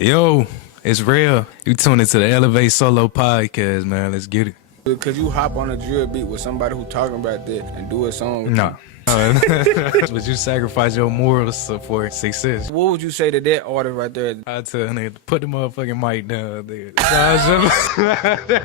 Yo, it's real. You tune into the Elevate Solo podcast, man. Let's get it. Could you hop on a drill beat with somebody who talking about that and do a song with Nah. But you sacrifice your morals for success. What would you say to that artist right there? I tell a nigga to put the motherfucking mic down there.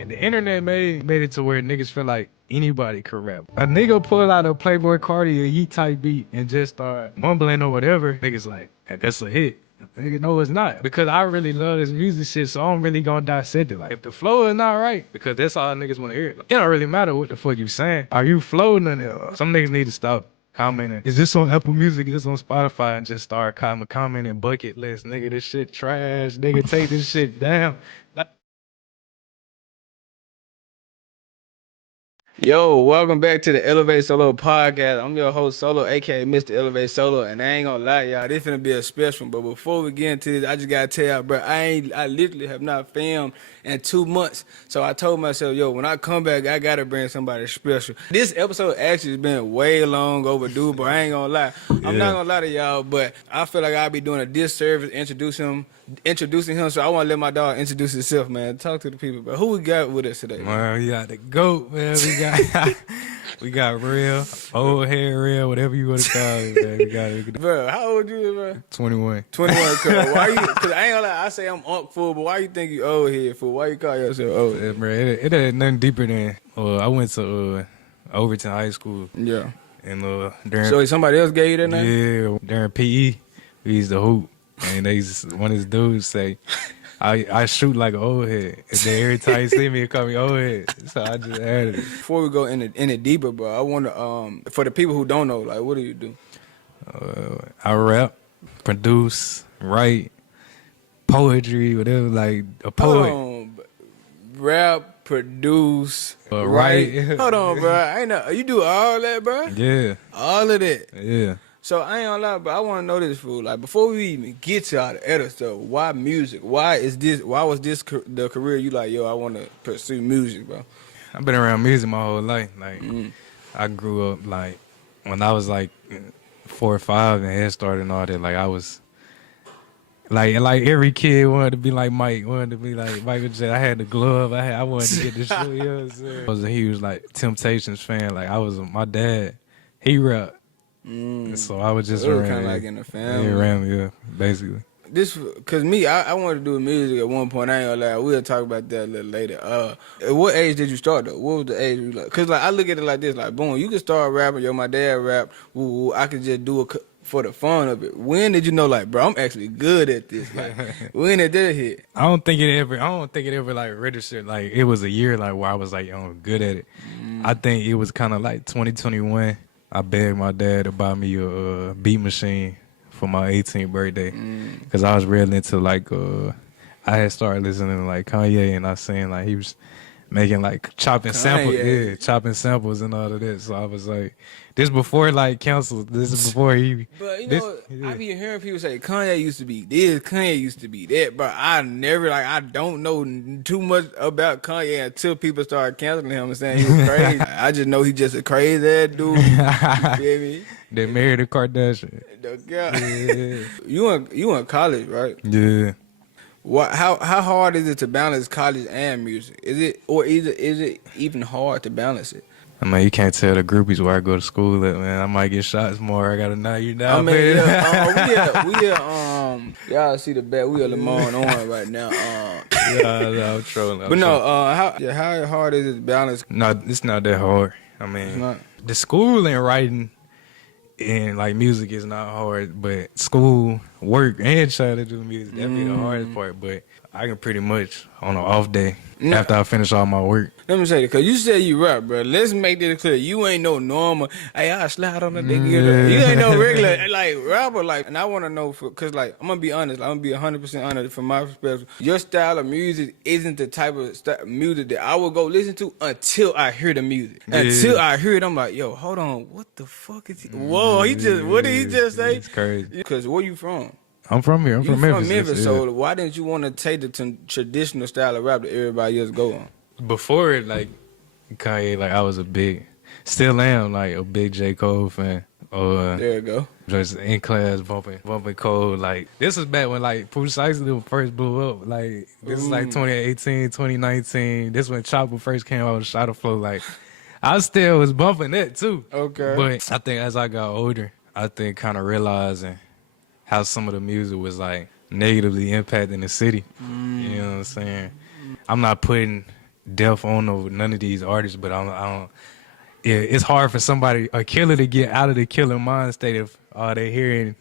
The internet made it to where niggas feel like anybody could rap. A nigga pull out a Playboy Cardi or Yeet type beat and just start mumbling or whatever. Niggas like, hey, that's a hit. Nigga, no, it's not. Because I really love this music shit, so I'm really gonna dissect it. Like, if the flow is not right, because that's all niggas wanna hear. It don't really matter what the fuck you saying. Are you flowing in it? Some niggas need to stop commenting. Is this on Apple Music? Is this on Spotify? And just start commenting bucket list. Nigga, this shit trash. Nigga, take this shit down. Yo, welcome back to the Elevate Solo podcast. I'm your host Solo, aka Mr. Elevate Solo, and I ain't gonna lie, y'all, this finna be a special one. But before we get into this, I just gotta tell y'all, bro, I literally have not filmed in 2 months. So I told myself, yo, when I come back, I gotta bring somebody special. This episode actually has been way long overdue, but I ain't gonna lie. I'm not gonna lie to y'all, but I feel like I'll be doing a disservice introducing him, so I want to let my dog introduce himself, man. Talk to the people, but who we got with us today? Man, we got the GOAT, man. We got RELL, old head RELL, whatever you want to call it, man. We got it. Bro, how old you, bro? 21. 21, cuz. Why you? Cause I ain't gonna lie, I say I'm unk fool, but why you think you old head fool? Why you call yourself old? Yeah, bro, it ain't nothing deeper than I went to Overton High School. Yeah. And during So somebody else gave you that name? Yeah, during PE, we used to hoop. And one of his dudes say, I shoot like an old head. And then every time he see me, he call me old head. So I just added it. Before we go in it deeper, bro, I want to, for the people who don't know, like, what do you do? I rap, produce, write, poetry, whatever, like a poet. Rap, produce, write. Hold on, bro. I ain't know. You do all that, bro? Yeah. All of that? Yeah. So I ain't gonna lie, but I want to know this, fool. Like, before we even get to all the other stuff, why music? Why was this the career you like, yo, I want to pursue music, bro? I've been around music my whole life. Like, I grew up, like, when I was, like, 4 or 5 and Head Start and all that, like, I was, like every kid wanted to be like Mike, wanted to be like Michael J. I had the glove, I wanted to get the shoe, you know what I'm saying? I was a huge, like, Temptations fan. Like, my dad, he rapped. So I was just kind of like in the family. Yeah, basically. This, cause me, I wanted to do music at one point. I ain't gonna lie. We'll talk about that a little later. At what age did you start though? What was the age you like? Cause like I look at it like this, like boom, you can start rapping. Yo, my dad rap. Ooh, I could just do it for the fun of it. When did you know, like, bro, I'm actually good at this? Like, when did that hit? I don't think it ever like registered. Like it was a year like where I was like, yo, I'm good at it. I think it was kind of like 2021. I begged my dad to buy me a beat machine for my 18th birthday because I was real into like I had started listening to like Kanye and I seen like he was making like chopping samples and all of that. So I was like, this before like council. This is before he. But you know, I be hearing people say Kanye used to be this, Kanye used to be that. But I never I don't know too much about Kanye until people started canceling him and saying he was crazy. I just know he just a crazy ass dude. You feel me? They married a Kardashian. Yeah. You in college, right? Yeah. How hard is it to balance college and music? Is it even hard to balance it? I mean, you can't tell the groupies where I go to school at, man. I might get shots more. I gotta know you down. I mean, y'all see the bet. We are Lamont on right now. Yeah, I'm trolling. But no, how hard is it to balance? No, it's not that hard. I mean, the school and writing and like music is not hard, but school, work, and trying to do music, that'd be the hardest part. But I can pretty much on an off day after I finish all my work. Let me say that, because you said you rap, bro. Let's make this clear. You ain't no normal, hey, I slide on the dick. You ain't no regular, like, rapper. Like, and I want to know, because, like, I'm going to be honest. I'm going to be 100% honest from my perspective. Your style of music isn't the type of music that I will go listen to until I hear the music. Yeah. Until I hear it, I'm like, yo, hold on. What the fuck is he? Whoa, what did he just say? It's crazy. Because where you from? I'm from here. I'm from Memphis. So why didn't you want to take the traditional style of rap that everybody else go on? Before like Kanye, like I was still am like a big J. Cole fan. There you go. Just in class bumping code. Like, this was back when, like, Precisely first blew up. Like, this is like 2018, 2019. This when Chopper first came out with Shot of Flow. Like, I still was bumping that too. Okay. But I think as I got older, I think kind of realizing how some of the music was, like, negatively impacting the city. You know what I'm saying? I'm not putting death on over none of these artists, but I don't. Yeah, it's hard for a killer, to get out of the killer mind state if all they hearing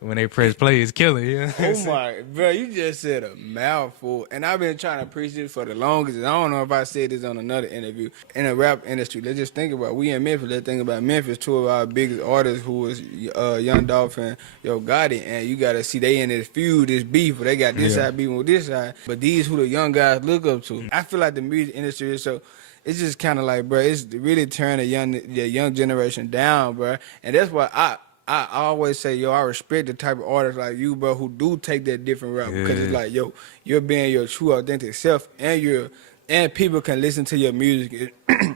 when they press play is killer. You know what I'm Oh saying? my, bro, you just said a mouthful. And I've been trying to preach this for the longest. And I don't know if I said this on another interview. In the rap industry, let's just think about, we in Memphis, let's think about Memphis. Two of our biggest artists who was Young Dolph and Yo Gotti. And you got to see they in this feud, this beef, where they got this side beefing with this side. But these who the young guys look up to. I feel like the music industry is so... It's just kind of like, bro, it's really turning the young generation down, bro. And that's why I always say, yo, I respect the type of artists like you, bro, who do take that different route. Because it's like, yo, you're being your true, authentic self, and people can listen to your music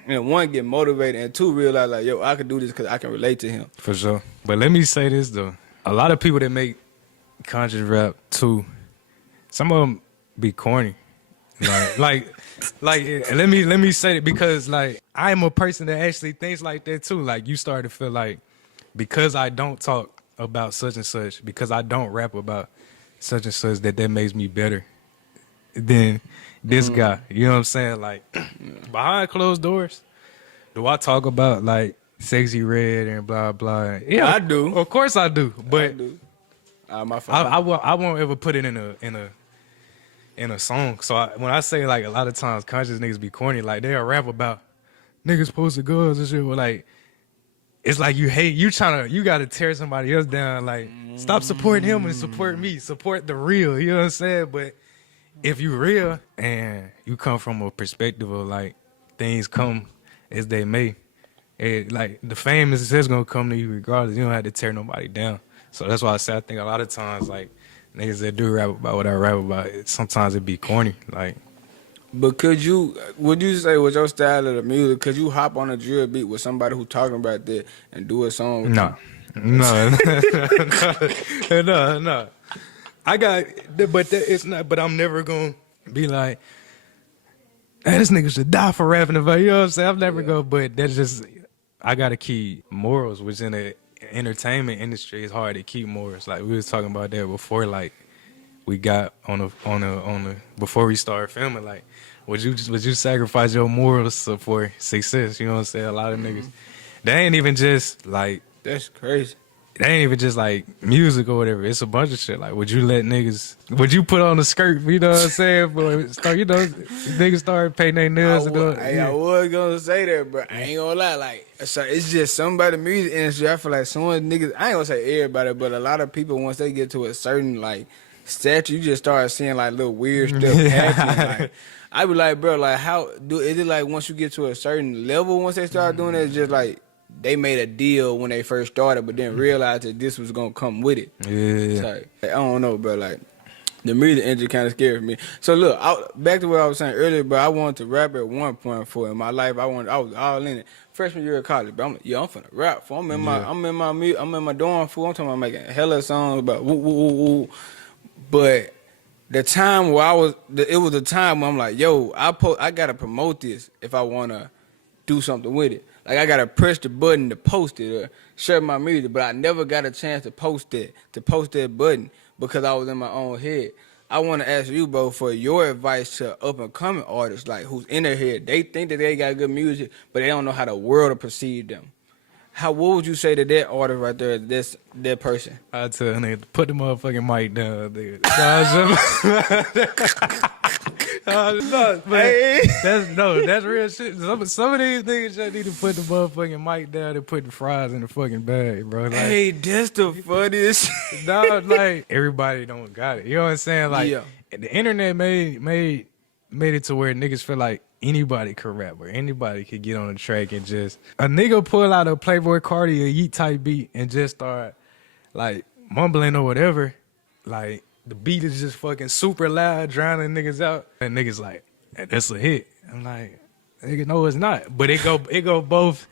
and one, get motivated, and two, realize like, yo, I can do this because I can relate to him. For sure. But let me say this though, a lot of people that make conscious rap too, some of them be corny. Like, let me say it, because like I am a person that actually thinks like that too. Like, you start to feel like, because I don't talk about such and such, because I don't rap about such and such, that makes me better than this guy. You know what I'm saying? Like, behind closed doors, do I talk about like Sexy Red and blah blah? Yeah, I do. Of course I do. But I do. My fault. I won't ever put it in a song. So when I say, like, a lot of times conscious niggas be corny, like they'll rap about niggas posted guns and shit, but like, it's like you gotta tear somebody else down. Like, stop supporting him and support me. Support the real, you know what I'm saying? But if you real and you come from a perspective of like, things come as they may, like, the fame is just gonna come to you regardless. You don't have to tear nobody down. So that's why I say, I think a lot of times, like, niggas that do rap about what I rap about, sometimes it be corny. Like, But would you say with your style of the music, could you hop on a drill beat with somebody who talking about that and do a song with no. No. I got, it's not, but I'm never gonna be like, hey, this nigga should die for rapping about, you know what I'm saying? I'm never gonna, but that's just, I gotta keep morals, which in the entertainment industry is hard to keep morals. Like, we was talking about that before, like, we got on the before we started filming, like, would you sacrifice your morals for success? You know what I'm saying? A lot of niggas, they ain't even just like, That's crazy. it ain't even just like music or whatever. It's a bunch of shit. Like, would you put on a skirt? You know what I'm saying? But start, niggas start painting their nails. I was gonna say that, bro. I ain't gonna lie. Like, so it's just somebody in the music industry. I feel like some niggas. I ain't gonna say everybody, but a lot of people, once they get to a certain like stature, you just start seeing like little weird stuff happening. Like, I be like, bro, like, is it like once you get to a certain level, once they start doing it, it's just like they made a deal when they first started, but then realized that this was gonna come with it. Yeah. So, like, I don't know, bro. Like, the music industry kind of scared me. So look, back to what I was saying earlier, bro. I wanted to rap at one point for in my life. I was all in it. Freshman year of college, bro. I'm finna rap. I'm in my dorm. Fool. I'm talking about making hella songs about woo woo woo woo. But the time where it was a time where I'm like, yo, I gotta promote this if I wanna do something with it. Like, I gotta press the button to post it or share my music, but I never got a chance to post that button because I was in my own head. I want to ask you, bro, for your advice to up and coming artists, like, who's in their head. They think that they got good music, but they don't know how the world will perceive them. What would you say to that artist right there, that person? I tell a nigga, put the motherfucking mic down, nigga. That's real shit. Some of these niggas just need to put the motherfucking mic down and put the fries in the fucking bag, bro. Like, hey, that's the funniest. No, like, everybody don't got it. You know what I'm saying? Like, the internet made it to where niggas feel like anybody could rap or anybody could get on the track and just a nigga pull out a Playboy Cardi or Yeet type beat and just start like mumbling or whatever. Like, the beat is just fucking super loud, drowning niggas out. And niggas like, that's a hit. I'm like, nigga, no, it's not. But it go both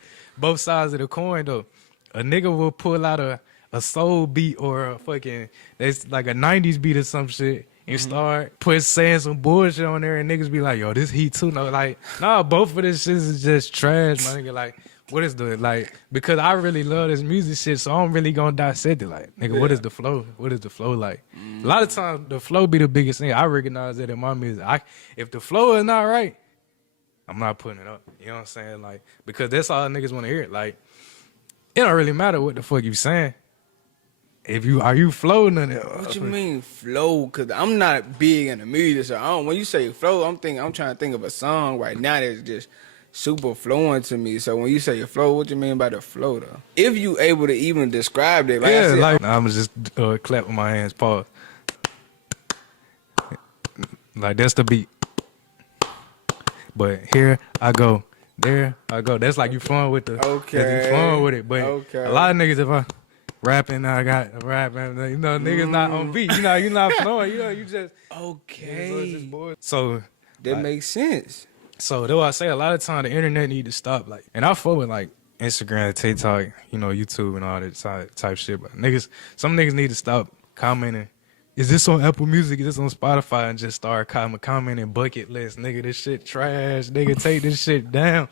sides of the coin though. a nigga will pull out a soul beat or a fucking that's like a 90s beat or some shit and start saying some bullshit on there and niggas be like, yo, this heat too. No, like, nah, both of this shit is just trash, my nigga. Like, what is the, like, because I really love this music shit, so I'm really gonna dissect it. Like, nigga, what is the flow? What is the flow like? A lot of times, the flow be the biggest thing. I recognize that in my music. If the flow is not right, I'm not putting it up. You know what I'm saying? Like, because that's all niggas want to hear. Like, it don't really matter what the fuck you saying. Are you flowing on it? What you mean flow? Cause I'm not big in the music, so when you say flow, I'm trying to think of a song right now that's just super flowing to me. So when you say flow, what you mean by the flow though? If you able to even describe it, like yeah, I said, like I'm just clap with my hands, pause. Like that's the beat. But here I go, there I go. That's like you flowing with the. Okay. You flowing with it, but Okay. a lot of niggas if I rapping, I got rapping. You know, niggas not on beat. You know, you not flowing. You know, you just okay. So That like, makes sense. So though I say a lot of time the internet need to stop. Like, and I fuck with like Instagram, TikTok, you know, YouTube and all that type shit. But some niggas need to stop commenting. Is this on Apple Music? Is this on Spotify? And just start commenting bucket list. Nigga, this shit trash. Nigga, take this shit down.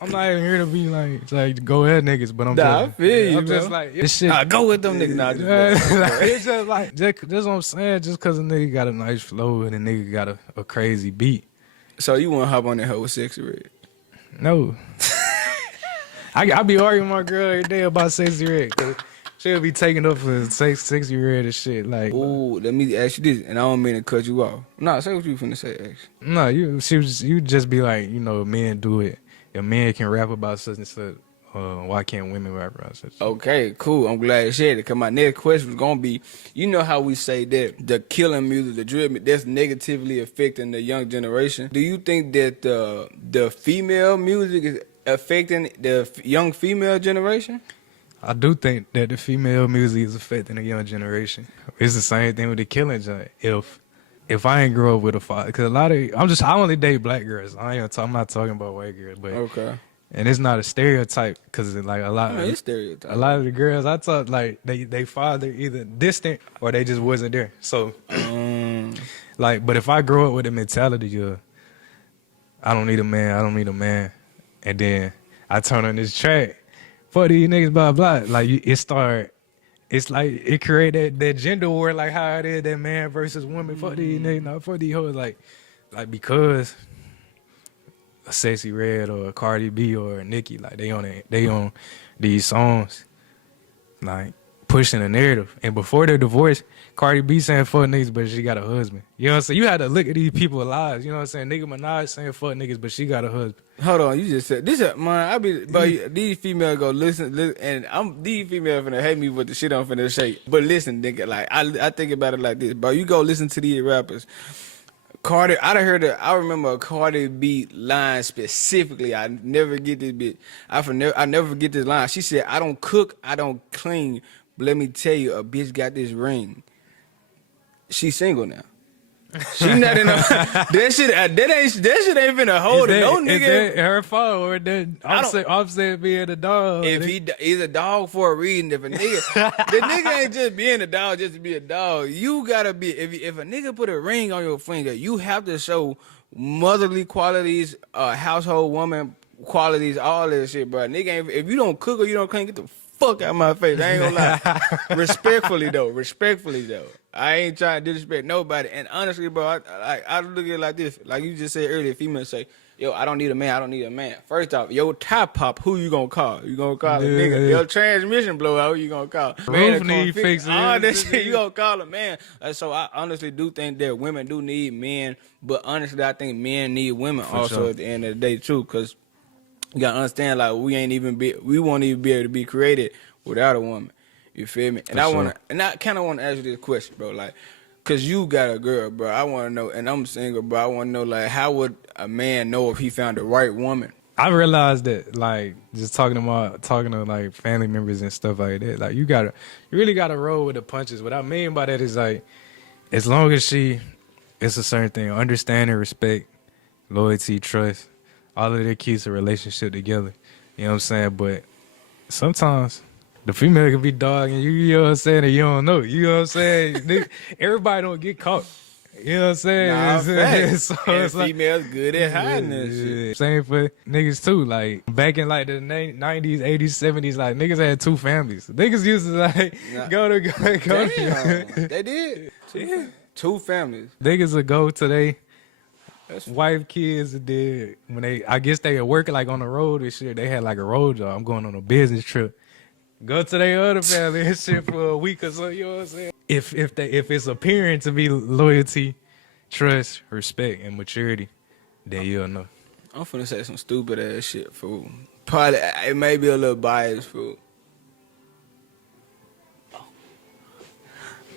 I'm not even here to be like go ahead, niggas. But I feel you, I'm bro. just like, this shit. Nah, go with them niggas. Nah, It's just like, that's what I'm saying. Just because a nigga got a nice flow and a nigga got a crazy beat. So you want to hop on that hoe with Sexy Red? No. I be arguing with my girl every day about Sexy Red. Cause she'll be taking up for Sexy Red and shit. Like, Ooh, let me ask you this, and I don't mean to cut you off. Nah, say what you finna say, actually. no, you just be like, you know, men do it. If men can rap about such and such, why can't women rap about such? Okay, cool. I'm glad you said it. Cause my next question was gonna be, you know how we say that the killing music, the drill, that's negatively affecting the young generation. Do you think that the female music is affecting the young female generation? I do think that the female music is affecting the young generation. It's the same thing with the killing joint. If I ain't grow up with a father, because I only date black girls. I'm not talking about white girls, but Okay. and it's not a stereotype because like It's stereotype. a lot of the girls I talk like they father either distant or they just wasn't there. So like, but if I grow up with the mentality of I don't need a man, and then I turn on this track, fuck these niggas, blah blah. Like it's like it create that gender war, like how it is that man versus woman. Fuck these niggas, no, fuck these hoes, like because a Sexy Red or a Cardi B or a Nicki, like they on these songs, like pushing a narrative. And before their divorce, Cardi B saying fuck niggas, but she got a husband. You know what I'm saying? You had to look at these people's lives. You know what I'm saying? Nicki Minaj saying fuck niggas, but she got a husband. Hold on, you just said this. But these females go listen, and these females finna hate me with the shit I'm finna say. But listen, nigga, like I think about it like this, bro. You go listen to these rappers. Cardi, I remember a Cardi B line specifically. I never get this bit. I never forget this line. She said, "I don't cook, I don't clean, but let me tell you, a bitch got this ring." She's single now. She not in a that shit ain't finna hold it. No nigga. Is that her fault or that Offset being a dog? If he's a dog for a reason, if a nigga the nigga ain't just being a dog just to be a dog. You gotta be if a nigga put a ring on your finger, you have to show motherly qualities, household woman qualities, all that shit, bro. Nigga ain't, if you don't cook or you don't clean, get the fuck out of my face. I ain't gonna lie. Respectfully though. I ain't trying to disrespect nobody. And honestly, bro, I look at it like this. Like you just said earlier, females say, yo, I don't need a man. First off, your top pop, who you gonna call? You gonna call a nigga? Your transmission blow out, who you gonna call? Roof need fixing. All that shit, you gonna call a man. So I honestly do think that women do need men. But honestly, I think men need women also at the end of the day, too. Because you gotta understand, like, we won't even be able to be created without a woman. You feel me? And I kind of want to ask you this question, bro. Like, cause you got a girl, bro. I want to know, and I'm single, bro. I want to know, like, how would a man know if he found the right woman? I realized that, like, just talking to like family members and stuff like that. Like, you really gotta roll with the punches. What I mean by that is like, as long as it's a certain thing, understanding, respect, loyalty, trust, all of that keeps a relationship together. You know what I'm saying? But sometimes The female could be dogging you, you know what I'm saying, and you don't know. You know what I'm saying? Everybody don't get caught. You know what I'm saying? Nah, facts. So And it's like, females good at hiding that shit. same for niggas too. Like back in like the 90s, 80s, 70s, like niggas had two families. Niggas used to like Nah. go to. Damn, they did. Two families. Niggas would go to they That's wife, kids, and then when I guess they were working like on the road and shit. They had like a road job. I'm going on a business trip. Go to their other family and shit for a week or so. You know what I'm saying? If it's appearing to be loyalty, trust, respect, and maturity, then you'll know. I'm finna say some stupid ass shit, fool. Probably it may be a little biased, fool.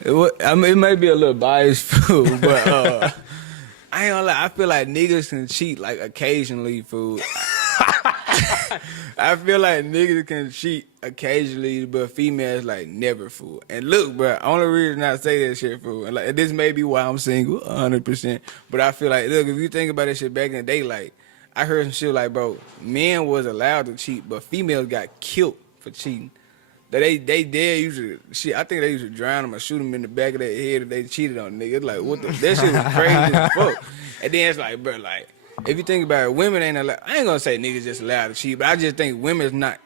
It may be a little biased, fool, but I ain't gonna lie. I feel like niggas can cheat like occasionally, fool. I feel like niggas can cheat occasionally, but females like never, fool. And look, bro, only reason I say that shit, fool, and like this may be why I'm single, 100%. But I feel like, look, if you think about that shit back in the day, like I heard some shit like, bro, men was allowed to cheat, but females got killed for cheating. That they dare usually shit. I think they used to drown them or shoot them in the back of their head if they cheated on niggas. Like what the that shit was crazy as fuck. And then it's like, bro, like if you think about it, women ain't allowed. I ain't gonna say niggas just allowed to cheat, but I just think women's not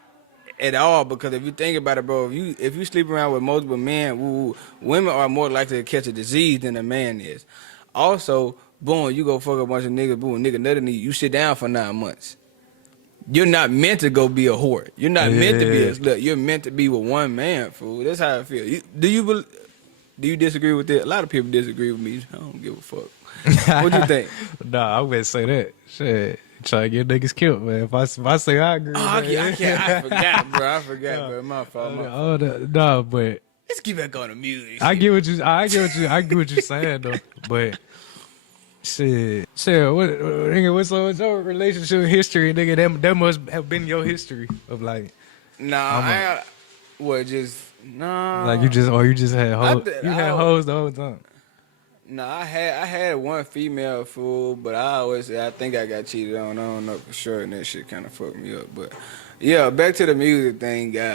at all, because if you think about it, bro, if you sleep around with multiple men, women are more likely to catch a disease than a man is. Also, boom, you go fuck a bunch of niggas, boom, nigga nutting you sit down for 9 months. You're not meant to go be a whore. You're not meant to be a slut. You're meant to be with one man, fool. That's how I feel. Do you disagree with that? A lot of people disagree with me. I don't give a fuck. What you think? Nah, I wouldn't say that. Shit. Try to get niggas killed, man. If I say I agree, Oh, I forgot, bro. I forgot, bro. My fault. No, but Let's get back on the music. I get what you're saying though. But shit, what's your relationship history, nigga? That must have been your history of like, Nah, like you just had hoes. You had hoes the whole time. Nah, I had one female, fool, but I think I got cheated on. I don't know for sure, and that shit kind of fucked me up. But yeah, back to the music thing, guy.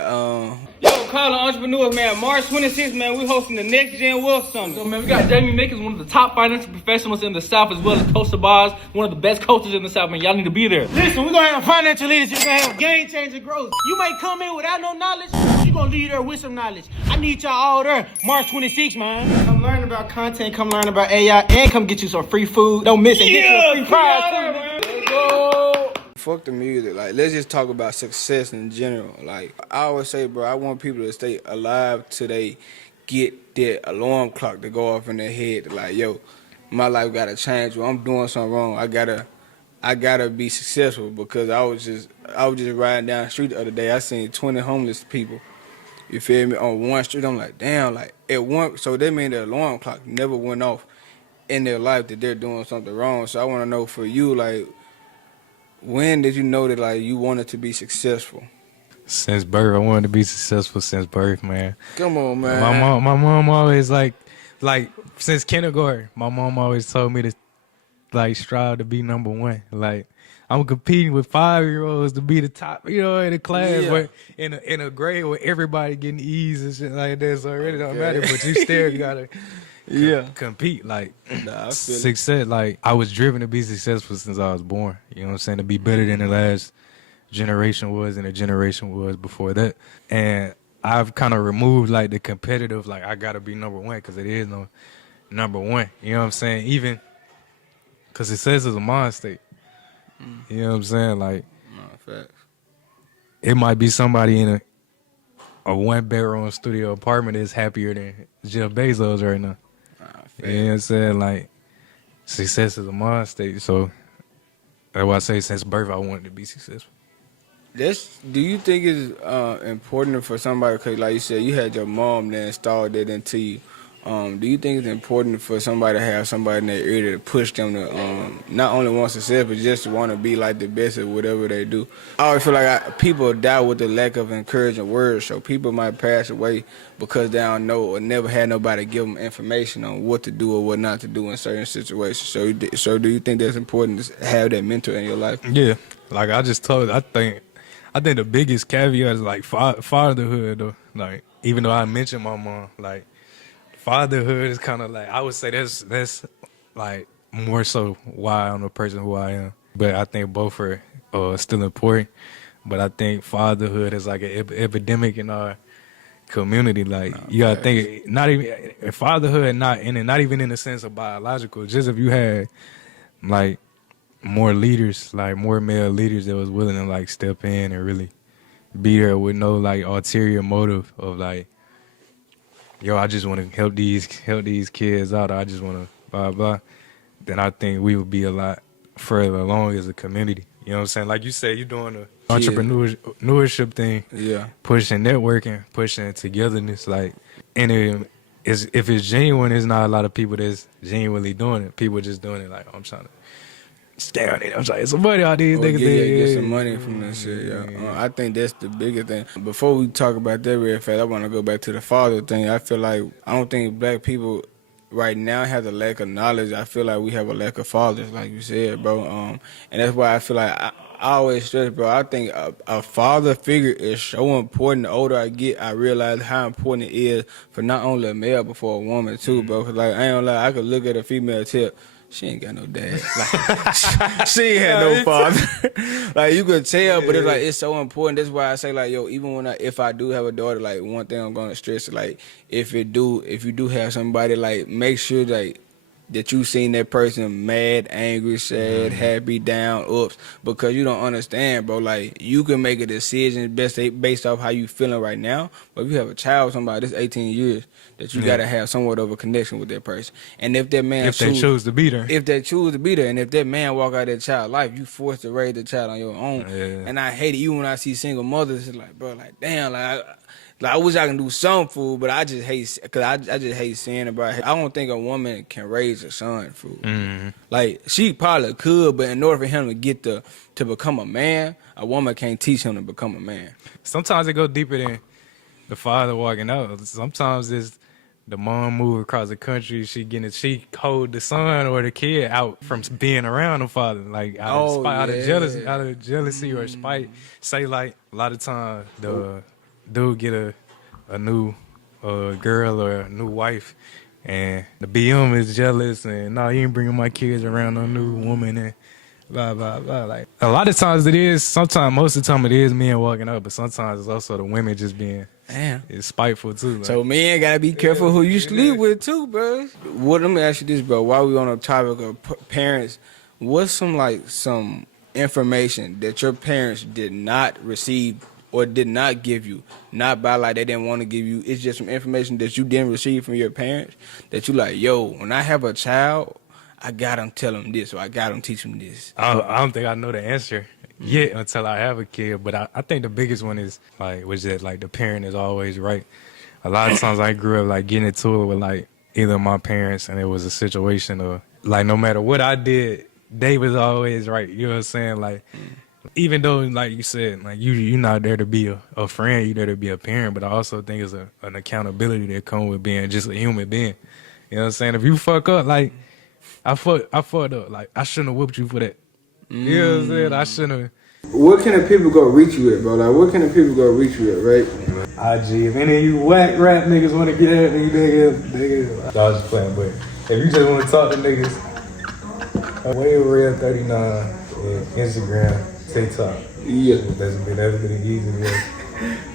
Yo, calling entrepreneurs, man. March 26th, man, we hosting the Next Gen Wealth Summit. So, man, we got Jamie Makers, one of the top financial professionals in the South, as well as Coach Sabaz, one of the best coaches in the South, man. Y'all need to be there. Listen, we're going to have financial leadership. We're going to have game-changing growth. You may come in without no knowledge, but you're going to leave there with some knowledge. I need y'all all there. March 26th, man. Come learn about content, come learn about AI, and come get you some free food. Don't miss it. Get you a free prize, man. Let's go. Fuck the music. Like, let's just talk about success in general. Like, I always say, bro, I want people to stay alive till they get that alarm clock to go off in their head. Like, yo, my life gotta change. Well, I'm doing something wrong. I gotta be successful, because I was just riding down the street the other day. I seen 20 homeless people. You feel me? On one street, I'm like, damn, like at one. So that means the alarm clock never went off in their life that they're doing something wrong. So I want to know for you, like, when did you know that like you wanted to be successful? Since birth, I wanted to be successful since birth, man. Come on, man. My mom always like since kindergarten, my mom always told me to like strive to be number one. Like I'm competing with 5-year-olds to be the top, you know, in the class, but in a grade where everybody getting E's and shit like that, so it really don't matter. But you still gotta compete. Like success. Like I was driven to be successful since I was born. You know what I'm saying? To be better than the last generation was and the generation was before that. And I've kind of removed like the competitive, like I gotta be number one, because it is no number one. You know what I'm saying? Even because success is a mind state. You know what I'm saying? Like, facts. It might be somebody in a 1-bedroom studio apartment that's happier than Jeff Bezos right now. You know what I'm saying? Like, success is a mind state. So that's why I say since birth I wanted to be successful. Do you think it's important for somebody, because like you said, you had your mom that installed that into you. Do you think it's important for somebody to have somebody in their ear to push them to not only want success, but just want to be like the best at whatever they do? I always feel like people die with the lack of encouraging words, so people might pass away because they don't know or never had nobody give them information on what to do or what not to do in certain situations. So do you think that's important to have that mentor in your life? Yeah, like I just told, I I think the biggest caveat is like fatherhood though. Like even though I mentioned my mom, like fatherhood is kind of like I would say that's like more so why I'm the person who I am. But I think both are still important. But I think fatherhood is like an epidemic in our community. Like you gotta think, not even fatherhood, not even in the sense of biological. Just if you had like more leaders, like more male leaders that was willing to like step in and really be there with no like ulterior motive of like, yo, I just want to help these kids out. Or I just want to blah blah. Then I think we would be a lot further along as a community. You know what I'm saying? Like you said, you're doing the entrepreneurship thing, pushing networking, pushing togetherness. Like, and if it's genuine, there's not a lot of people that's genuinely doing it. People just doing it like, I'm trying to stay on it. I'm trying to get some money out these niggas. Get some money from that shit. I think that's the biggest thing. Before we talk about that real fast, I want to go back to the father thing. I feel like I don't think black people right now have a lack of knowledge. I feel like we have a lack of fathers, like you said, bro. And that's why I feel like I always stress, bro. I think a father figure is so important. The older I get, I realize how important it is for not only a male but for a woman too, bro. Cause like I ain't gonna lie, I could look at a female tip. She ain't got no dad. Like, she ain't had no father. Like you could tell, but it's like it's so important. That's why I say like, yo, even if I do have a daughter, like one thing I'm gonna stress is like if you do have somebody, like make sure like that you seen that person mad, angry, sad, happy, down, ups, because you don't understand, bro. Like you can make a decision based off how you feeling right now, but if you have a child with somebody that's 18 years, that you gotta have somewhat of a connection with that person. And if that man they choose to be there, and if that man walk out that child life, you forced to raise the child on your own. And I hate it. Even when I see single mothers, it's like, bro, like damn, like I wish I can do some food, but I just hate, cause I just hate seeing it, bro. I don't think a woman can raise a son food. Like she probably could, but in order for him to get to become a man, a woman can't teach him to become a man. Sometimes it go deeper than the father walking out. Sometimes it's the mom move across the country. She hold the son or the kid out from being around the father, like out of jealousy or spite. Say like a lot of times the dude get a new girl or a new wife, and the BM is jealous and no, you ain't bringing my kids around no new woman and blah blah blah. Like a lot of times it is. Sometimes most of the time it is men walking up, but sometimes it's also the women just being it's spiteful too. Like. So men gotta be careful who you sleep with too, bro. Let me ask you this, bro. While we on the topic of parents, what's some information that your parents did not receive or did not give you, not by like they didn't want to give you, it's just some information that you didn't receive from your parents that you like, yo, when I have a child, I got them tell them this or I got them teach them this? I don't think I know the answer yet until I have a kid, but I think the biggest one is like, was that like the parent is always right. A lot of times I grew up like getting into it with like either my parents, and it was a situation of like no matter what I did, they was always right. You know what I'm saying? Like, even though, like you said, like you're not there to be a friend, you're there to be a parent, but I also think it's an accountability that comes with being just a human being. You know what I'm saying? If you fuck up, like I fucked up, like I shouldn't have whooped you for that. You know what I'm saying? I shouldn't have. What can the people go reach you at, bro? Like, what can the people go reach you at, right? IG, if any of you whack rap niggas want to get at me, niggas. I was just playing, but if you just want to talk to niggas, way real 39 Instagram. TikTok. Yeah. That's been easy, yeah.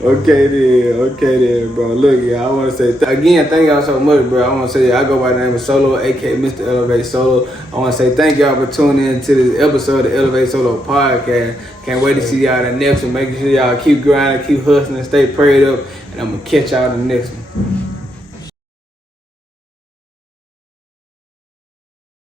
Okay then, bro. Look, yeah, I want to say, again, thank y'all so much, bro. I want to say, I go by the name of Solo, a.k.a. Mr. Elevate Solo. I want to say thank y'all for tuning in to this episode of the Elevate Solo podcast. Can't wait to see y'all in the next one. Make sure y'all keep grinding, keep hustling, stay prayed up, and I'm going to catch y'all in the next one.